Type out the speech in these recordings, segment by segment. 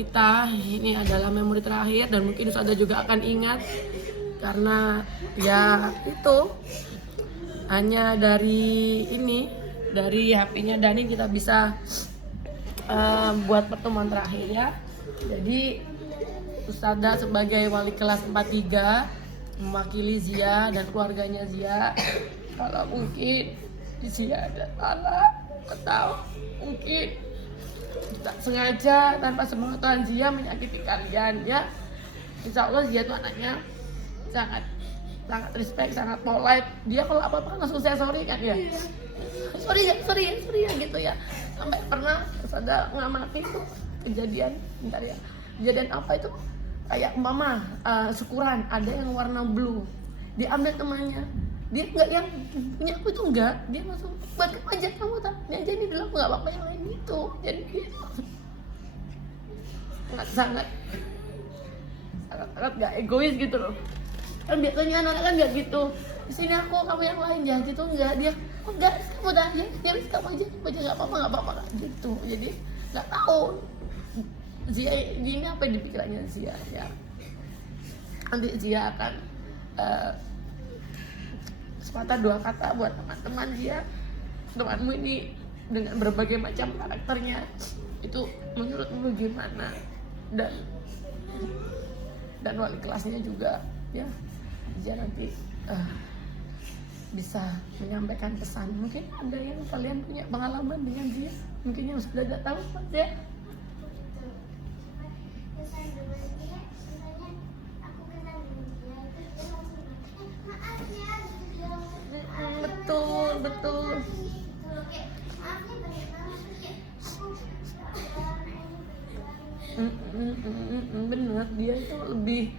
Kita ini adalah memori terakhir dan mungkin Ustazah juga akan ingat karena ya itu hanya dari HP-nya Dani kita bisa buat pertemuan terakhir ya. Jadi Ustazah sebagai wali kelas 43 mewakili Zia dan keluarganya Zia, kalau mungkin Zia ada salah atau mungkin tak sengaja tanpa sepengetahuan Zia menyakiti kalian ya. Insya Allah Zia tuh anaknya sangat respect, sangat polite. Dia kalau apa-apa langsung saya sorry kan ya. Sorry ya gitu ya. Sampai pernah ada ngamati tuh kejadian, bentar ya. Kejadian apa itu? Kayak mama syukuran ada yang warna blue. Diambil temannya. Dia enggak, yang punya aku itu enggak, dia langsung buat kamu aja, kamu tak ini aja, ini bilang enggak apa-apa yang lain itu. Jadi sangat enggak egois gitu loh. Kan biasanya anak-anak kan enggak gitu. Di sini aku, kamu yang lain ya gitu, enggak. Dia enggak, kamu dah ya, kamu aja enggak apa-apa gitu. Jadi enggak tahu Zia gini apa yang dipikirannya Zia ya. Nanti Zia akan sepatah dua kata buat teman-teman Zia. Temanmu ini dengan berbagai macam karakternya itu menurutmu bagaimana, dan wali kelasnya juga ya. Zia nanti bisa menyampaikan pesan. Mungkin ada yang kalian punya pengalaman dengan Zia, mungkin yang sudah tidak tahu ya. Betul. Bener, dia itu lebih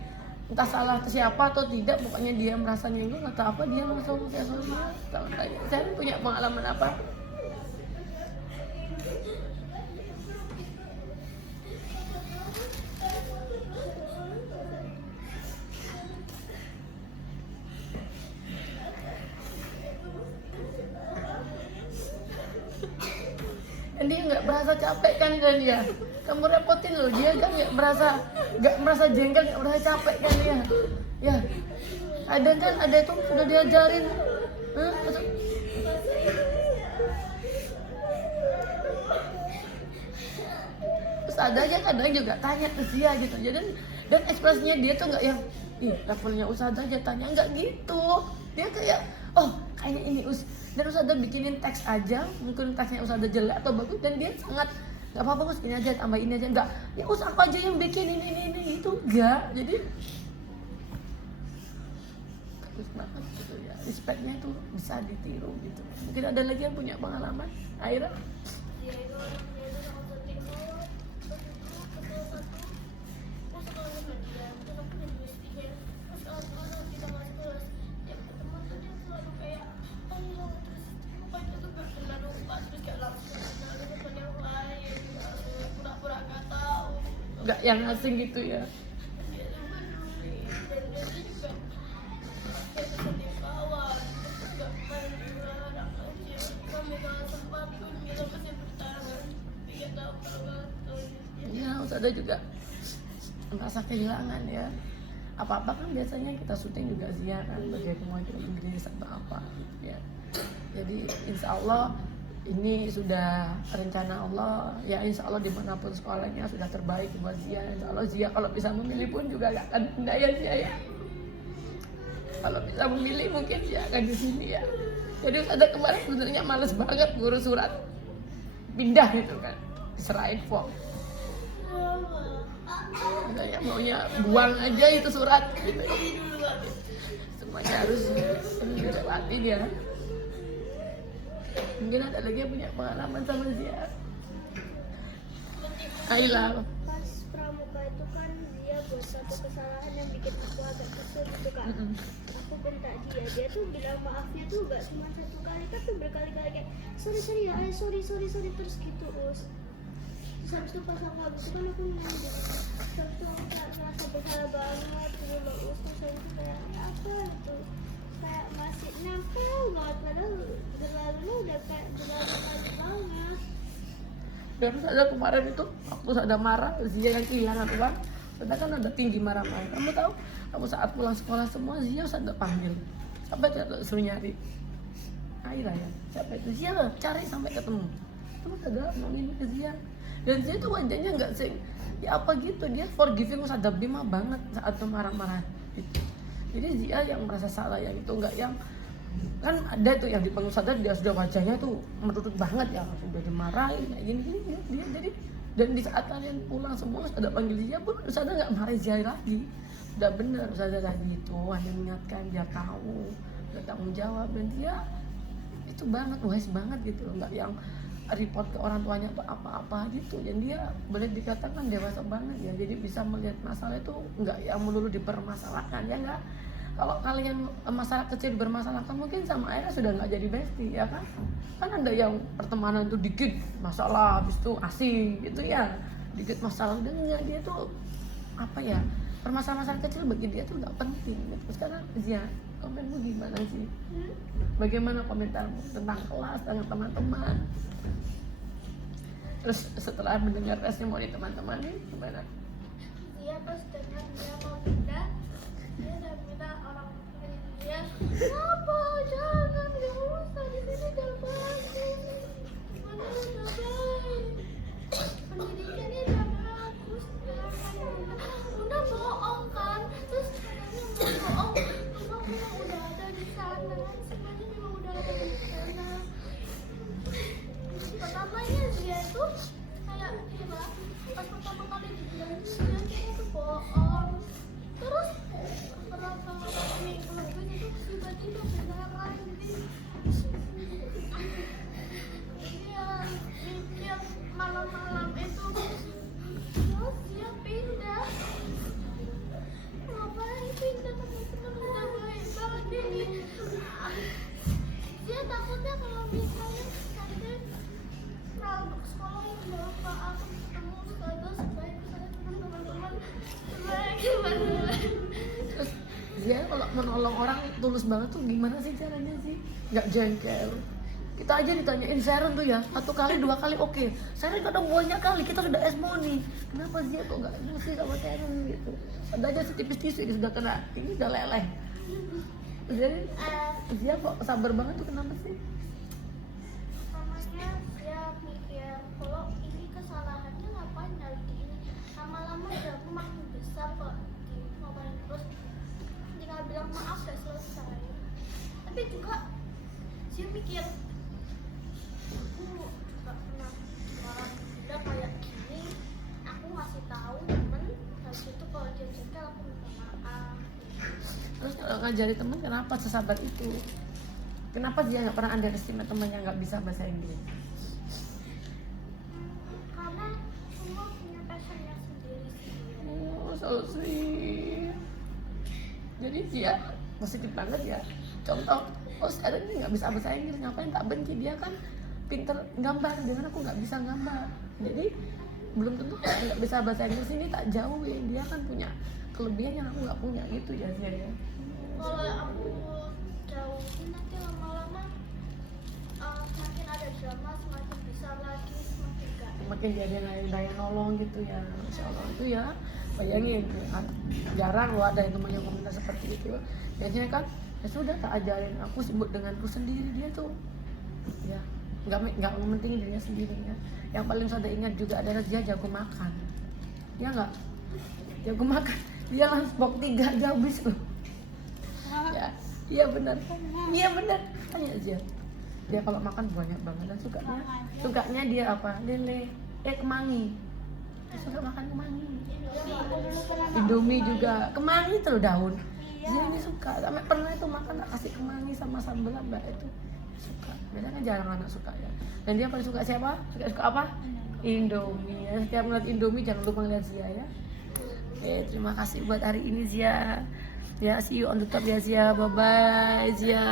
entah salah ke siapa atau tidak, pokoknya dia merasa nyinggung atau apa dia langsung saya punya pengalaman apa. Dan dia nggak merasa capek kan dia, kamu repotin loh dia kan nggak merasa jengkel, nggak merasa capek kan dia ya. Ada tuh sudah diajarin terus ada aja kadang juga tanya ke Zia gitu, dan ekspresinya dia tuh nggak yang levelnya Ustazah aja tanya, nggak gitu. Dia kayak kayaknya ini dan Ustazah bikinin teks aja, mungkin teksnya Ustazah jelek atau bagus, dan dia sangat nggak apa-apa Us, ini aja tambah ini aja, nggak ya Us aku aja yang bikin ini itu enggak. Jadi bagus banget gitu ya, respectnya itu bisa ditiru gitu. Mungkin ada lagi yang punya pengalaman. Aira? Nggak yang asing gitu ya. Ya, Ustazah juga merasa kehilangan ya. Apa-apa kan biasanya kita syuting juga Zia kan, bagaimana kita Inggris atau apa ya. Jadi insya Allah ini sudah rencana Allah ya, insya Allah dimanapun sekolahnya sudah terbaik buat Zia. Insya Allah Zia kalau bisa memilih pun juga gak akan pindah ya Zia ya. Kalau bisa memilih mungkin Zia akan di sini ya. Jadi ada kemarin sebenarnya males banget ngurus surat pindah gitu kan, diserahin form. Saya maunya buang aja itu surat gitu. Semuanya harus dilewatin ya. Mungkin ada lagi yang punya pengalaman sama Zia. Kaila. Pas pramuka itu kan dia buat satu kesalahan yang bikin aku agak kesel gitu kan. Aku bentak dia tuh bilang maafnya tuh gak cuma satu kali, tapi berkali-kali kayak sorry ya, sorry terus gitu Us. Terus habis itu pas aku habis itu kan aku nanya gitu. Terus tuh aku kayak merasa bersalah banget gitu loh Us. Terus habis itu kayak apa gitu, kayak masih nempel banget padahal berlalu udah kayak berlalu banget. Dan ada kemarin itu waktu ada marah, Zia yang kehilangan uang, kita kan ada tinggi marah-marah. Kamu tahu, kamu saat pulang sekolah semua Zia ada panggil, sampai tidak suruh nyari. Aira ya, siapa itu Zia cari sampai ketemu. Terus ada ngomongin ke Zia, dan Zia tuh wajahnya nggak sih, ya apa gitu, dia forgiving sadap Bima banget saat tuh marah-marah gitu. Jadi Zia yang merasa salah yang itu, nggak yang kan ada tuh yang dipanggil sadar dia sudah wajahnya tuh merutut banget ya, sudah dimarahin kayak gini dia jadi. Dan di saat kalian pulang semua ada panggil Zia pun sadar nggak marah Zia lagi, udah bener sadar lagi itu hanya mengingatkan dia tahu, udah tanggung jawab, dan dia itu banget wise banget gitu, nggak yang report ke orang tuanya atau apa-apa gitu. Dan dia boleh dikatakan dewasa banget ya, jadi bisa melihat masalah itu nggak yang melulu dipermasalahkan ya nggak. Kalau kalian masalah kecil bermasalahkan mungkin sama Aira sudah nggak jadi bestie ya kan. Kan ada yang pertemanan tuh dikit masalah habis itu asing gitu ya, dikit masalah dan dia tuh apa ya, permasalahan kecil bagi dia tuh nggak penting gitu. Sekarang Zia, komenmu gimana sih? Bagaimana komentarmu tentang kelas, tentang teman-teman? Terus setelah mendengar testimoni teman-teman ini gimana? Dia pas dengar dia mau pindah, dia udah minta orang dia, kenapa jangan, gak usah di sini udah bagus, mana udah baik, pendidikannya udah bagus, udah bohong kan, terus katanya mau bohong, memang udah ada di sana, semuanya memang udah ada di sana. Pertamanya dia itu kayak gila, pas pertama kali dibilang dia itu bohong, terus berapa minggu itu tiba-tiba beneran. Jadi dia malam-malam itu terus dia pindah. Ngapain pindah, teman-teman udah baik banget ini. Dia takutnya kalau misalnya nanti kalau sekolah ini apa aku ketemu status baik saya teman-teman baik gimana. Terus Zia kalau menolong orang tulus banget tuh gimana sih caranya sih? Nggak jengkel. Kita aja ditanyain Sharon tuh ya, 1 kali 2 kali oke. Sharon kadang banyak kali, kita sudah esmoni. Kenapa Zia kok nggak emosi sama Sharon gitu? Ada aja setipis tisu ini sudah kena, ini udah leleh. Jadi Zia kok sabar banget tuh kenapa sih? Pertamanya dia mikir kalau ini kesalahannya ngapain nyari di ini, lama-lama dia makin besar kok di ngobrolin terus tinggal bilang maaf udah selesai. Tapi juga dia mikir aku gak pernah orang udah kayak gini, aku ngasih tahu temen habis itu kalau dia jengkel aku minta maaf. Terus kalau ngajari teman kenapa sesabar itu? Kenapa dia nggak pernah underestimate teman yang nggak bisa bahasa Inggris? Karena semua punya passionnya sendiri sih. Oh, so sweet. Jadi dia positif banget ya. Contoh, oh sekarang ini nggak bisa bahasa Inggris, ngapain tak benci, dia kan pinter gambar, dengan aku nggak bisa gambar. Jadi belum tentu kalau nggak bisa bahasa Inggris ini tak jauhin, dia kan punya kelebihan yang aku nggak punya gitu ya Zia ya. Kalau aku jauhin nanti lama-lama semakin ada drama, semakin besar lagi, semakin gak. Makin jadi daya nolong gitu ya, Masya Allah itu ya. Bayangin jarang loh ada yang temannya komentar seperti itu. Biasanya kan ya sudah tak ajarin, aku sibuk denganku sendiri, dia tuh ya nggak mementingin dirinya sendiri ya. Yang paling saya ingat juga adalah dia jago makan, ya nggak, jago makan, dia langsung box 3 aja habis loh ya. Iya benar tanya aja dia kalau makan banyak banget, dan sukanya dia apa, lele kemangi, dia suka makan kemangi, Indomie juga kemangi tuh daun. Dia ini suka, sampai pernah itu makan tak kasih kemangi sama sambal mbak itu suka. Biasanya kan jarang anak suka ya. Dan dia paling suka siapa? Suka apa? Indomie ya. Setiap ngeliat Indomie jangan lupa ngeliat Zia ya. Oke, terima kasih buat hari ini Zia. Ya, see you on the top ya Zia. Bye bye Zia.